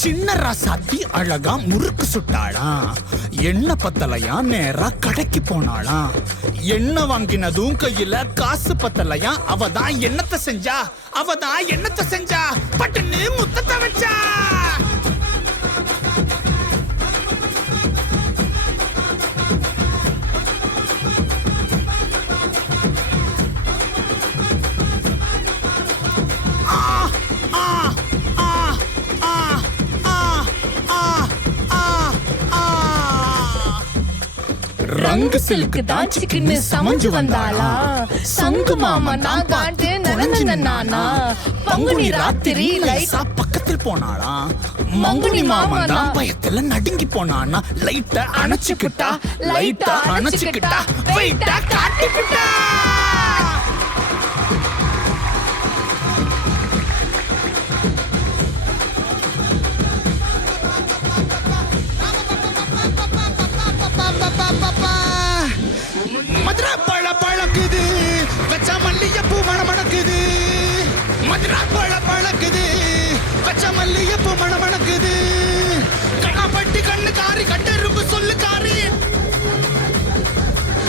சின்ன ராசாத்தி அழகா முறுக்கு சுட்டாளாம் எண்ணெய் பத்தலையா நேரா கடைக்கு போனாளாம் எண்ணெய் வாங்கினதும் கையில காசு பத்தலையா? அவதான் என்னத்தை செஞ்சா? அவதான் என்னத்தை செஞ்சா? பட்டுன்னு ரங்கு சில்க்கு தான் சிக்குன்னு சமஞ்சு வந்தாளா? சங்கு மாமா நான் காட்டு நடந்த நானா? பங்குனி ராத்திரி லைசா பக்கத்தில் போனாளா? மங்குனி மாமா தான் பயத்துல நடுங்கி போனானா? லைட்ட அணைச்சுக்கிட்டா? லைட்ட அணைச்சுக்கிட்டா? வெயிட்டா காட்டிக்கிட்டா? பழ பழக்குது. பச்சை மல்லிகைப்பூ மண மணக்குது. கண்ணாப்பட்டி கண்ணு காரி கட்டெரும்பு சொல்லு காரி.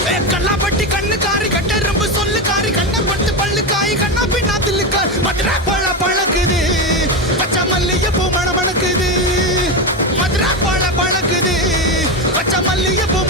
ஏ, கல்லாப்பட்டி கண்ணு காரி கட்டெரும்பு சொல்லு காரி. கண்ணை பட்டு பல்லு காய் கண்ணா பின்னா தில்லுக்கா மதுரை பழ பழக்குது. பச்ச மல்லிகைப்பூ மண மணக்குது. மதுரை பழ பழக்குது. பச்ச மல்லிகைப்பூ